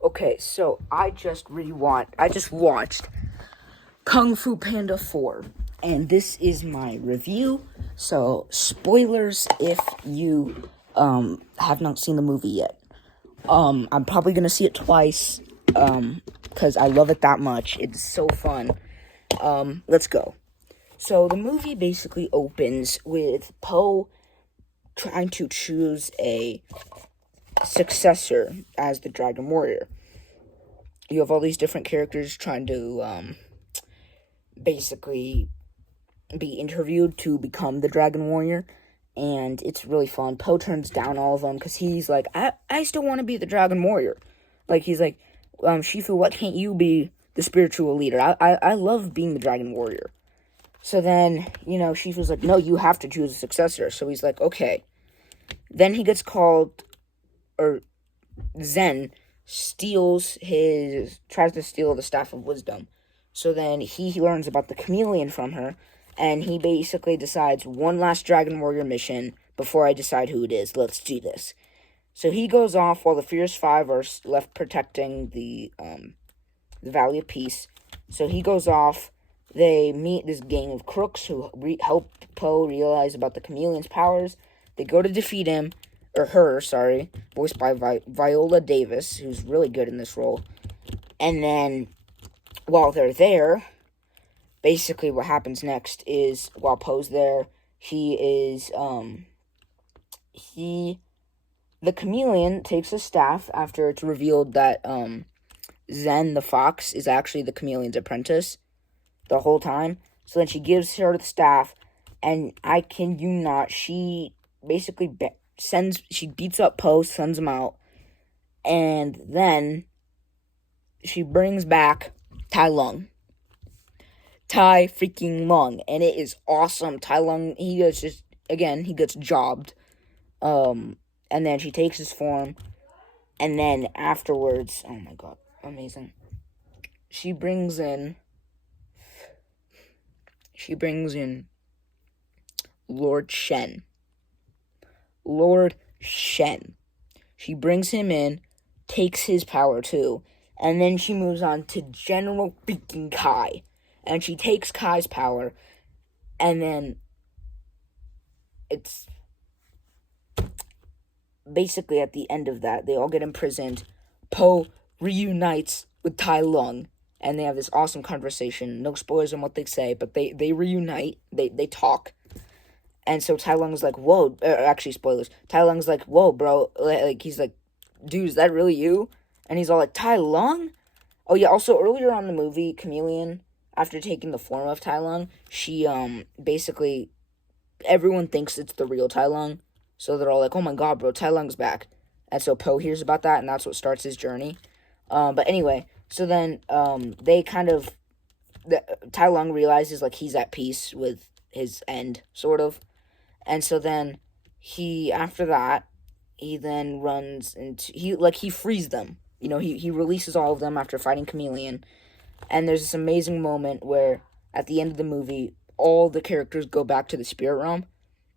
Okay, so I just watched Kung Fu Panda 4, and this is my review. So, spoilers if you have not seen the movie yet. I'm probably gonna see it twice, because I love it that much. It's so fun. Let's go. So, the movie basically opens with Po trying to choose a successor as the Dragon Warrior. You have all these different characters trying to basically be interviewed to become the Dragon Warrior, and it's really fun. Po turns down all of them because he's like, I still want to be the Dragon Warrior. Like, he's like, Shifu, what can't you be the spiritual leader? I love being the Dragon Warrior. So then, Shifu's like, no, you have to choose a successor. So he's like, okay. Then he gets called, or Zen tries to steal the Staff of Wisdom. So then he learns about the chameleon from her, and he basically decides, one last Dragon Warrior mission before I decide who it is. Let's do this. So he goes off while the Fierce Five are left protecting the Valley of Peace. So he goes off. They meet this gang of crooks who help Po realize about the chameleon's powers. They go to defeat him, or her, sorry, voiced by Viola Davis, who's really good in this role. And then, while they're there, basically what happens next is, while Poe's there, the chameleon takes a staff after it's revealed that, Zen the fox is actually the chameleon's apprentice the whole time. So then she gives her the staff, and I kid you not, she basically she beats up Po, sends him out, and then she brings back Tai Lung. Tai freaking Lung, and it is awesome. Tai Lung, he gets jobbed, and then she takes his form, and then afterwards, oh my god, amazing. She brings in Lord Shen. She brings him in, takes his power too, and then she moves on to General freaking Kai. And she takes Kai's power, and then it's basically at the end of that, they all get imprisoned. Po reunites with Tai Lung, and they have this awesome conversation. No spoilers on what they say, but they reunite, they talk. And so Tai Lung's like, whoa, actually spoilers. Tai Lung's like, whoa, bro, like, he's like, dude, is that really you? And he's all like, Tai Lung? Oh yeah, also earlier on in the movie, Chameleon, after taking the form of Tai Lung, she, basically, everyone thinks it's the real Tai Lung, so they're all like, oh my god, bro, Tai Lung's back. And so Po hears about that, and that's what starts his journey. But anyway, so then, Tai Lung realizes, like, he's at peace with his end, sort of. And so then, after that, he then runs into, he frees them. He releases all of them after fighting Chameleon. And there's this amazing moment where, at the end of the movie, all the characters go back to the spirit realm,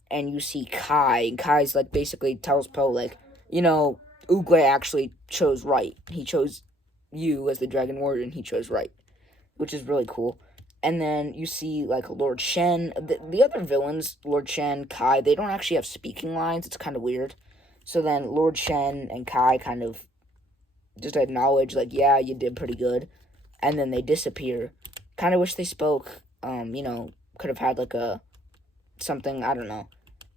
and you see Kai, and Kai's, like, basically tells Po, like, Oogway actually chose right. He chose you as the Dragon Warrior, and he chose right, which is really cool. And then you see, like, Lord Shen. The other villains, Lord Shen, Kai, they don't actually have speaking lines. It's kind of weird. So then Lord Shen and Kai kind of just acknowledge, like, yeah, you did pretty good. And then they disappear. Kind of wish they spoke. Could have had, like, something, I don't know.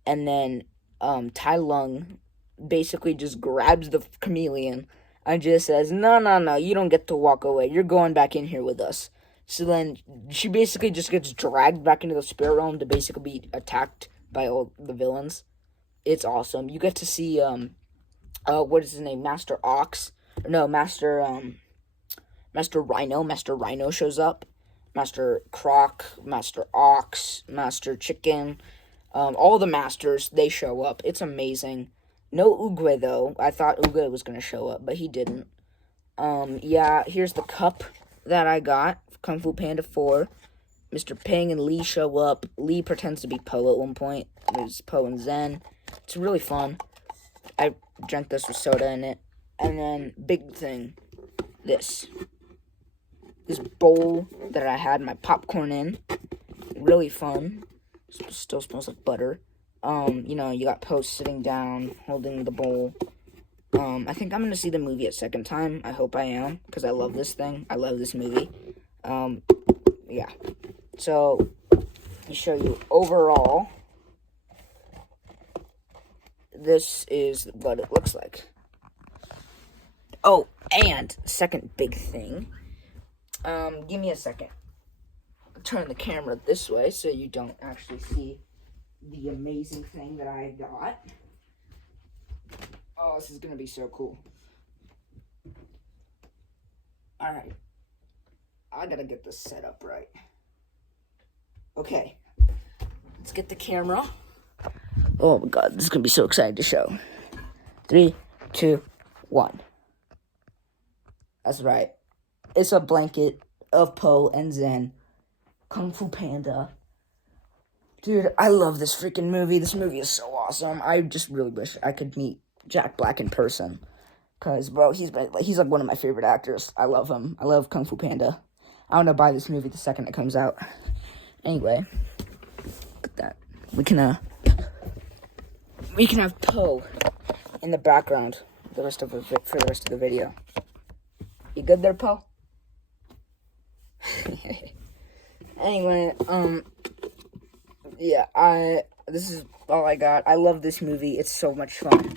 And then, Tai Lung basically just grabs the chameleon and just says, no, you don't get to walk away. You're going back in here with us. So then, she basically just gets dragged back into the spirit realm to basically be attacked by all the villains. It's awesome. You get to see, what is his name? Master Ox. No, Master Rhino. Master Rhino shows up. Master Croc, Master Ox, Master Chicken, all the masters, they show up. It's amazing. No Oogway, though. I thought Oogway was going to show up, but he didn't. Here's the cup that I got. Kung Fu Panda 4. Mr. Ping and Lee show up. Lee pretends to be Po at one point. There's Po and Zen. It's really fun. I drank this with soda in it. And then, big thing. this bowl that I had my popcorn in. Really fun. Still smells like butter. You got Poe sitting down, holding the bowl. I think I'm gonna see the movie a second time. I hope I am, because I love this thing. I love this movie. Yeah. So, let me show you overall. This is what it looks like. Oh, and second big thing. Give me a second. Turn the camera this way so you don't actually see the amazing thing that I got. Oh, this is gonna be so cool. Alright. I gotta get this set up right. Okay. Let's get the camera. Oh my god, this is gonna be so exciting to show. 3, 2, 1. That's right. It's a blanket of Poe and Zen. Kung Fu Panda. Dude, I love this freaking movie. This movie is so awesome. I just really wish I could meet Jack Black in person. Because, bro, he's like one of my favorite actors. I love him. I love Kung Fu Panda. I want to buy this movie the second it comes out. Anyway, look at that. We can have Poe in the background for the rest of the video. You good there, Poe? Anyway, yeah, this is all I got. I love this movie. It's so much fun.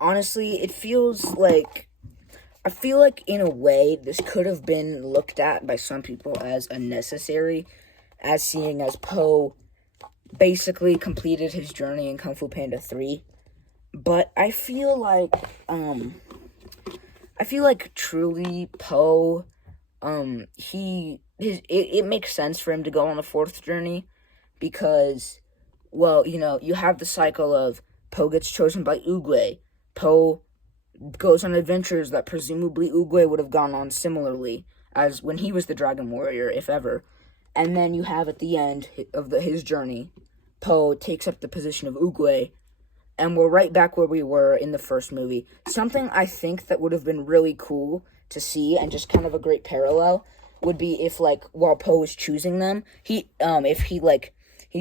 Honestly, it feels like, I feel like in a way, this could have been looked at by some people as unnecessary, as seeing as Poe basically completed his journey in Kung Fu Panda 3. But I feel like truly Poe, it makes sense for him to go on a fourth journey because, well, you have the cycle of Poe gets chosen by Oogway. Poe goes on adventures that presumably Oogway would have gone on similarly as when he was the Dragon Warrior, if ever. And then you have at the end of his journey, Poe takes up the position of Oogway, and we're right back where we were in the first movie. Something I think that would have been really cool to see, and just kind of a great parallel, would be if, like, while Poe is choosing them, he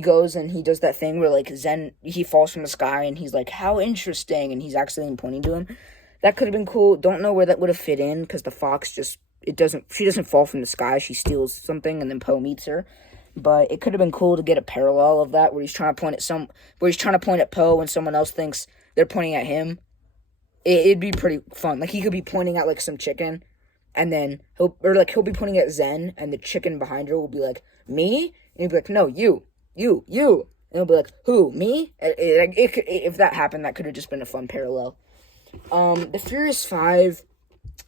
goes and he does that thing where, like, Zen, he falls from the sky, and he's like, how interesting, and he's actually pointing to him. That could have been cool. Don't know where that would have fit in, because the fox she doesn't fall from the sky, she steals something, and then Poe meets her. But it could have been cool to get a parallel of that, where he's trying to point at Poe, and someone else thinks they're pointing at him. It'd be pretty fun. Like, he could be pointing at, like, some chicken, and then he'll be pointing at Zen, and the chicken behind her will be like, me? And he'll be like, no, you. And he'll be like, who, me? If that happened, that could have just been a fun parallel. The Furious 5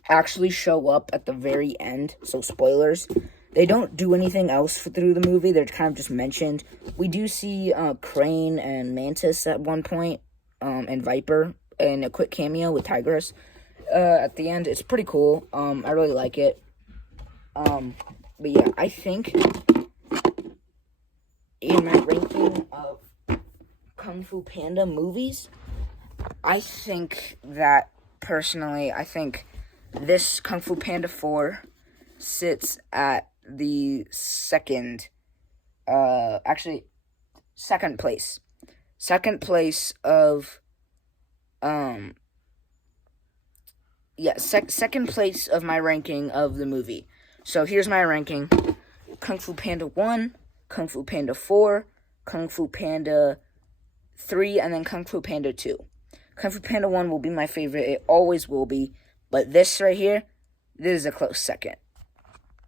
actually show up at the very end, so spoilers. They don't do anything else through the movie. They're kind of just mentioned. We do see Crane and Mantis at one point, and Viper, and a quick cameo with Tigress at the end. It's pretty cool. I really like it. But yeah, I think in my ranking of Kung Fu Panda movies, I think that, personally, I think this Kung Fu Panda 4 sits at the second place. Second place of, second place of my ranking of the movie. So here's my ranking. Kung Fu Panda 1, Kung Fu Panda 4, Kung Fu Panda 3, and then Kung Fu Panda 2. Kung Fu Panda 1 will be my favorite. It always will be. But this right here, this is a close second.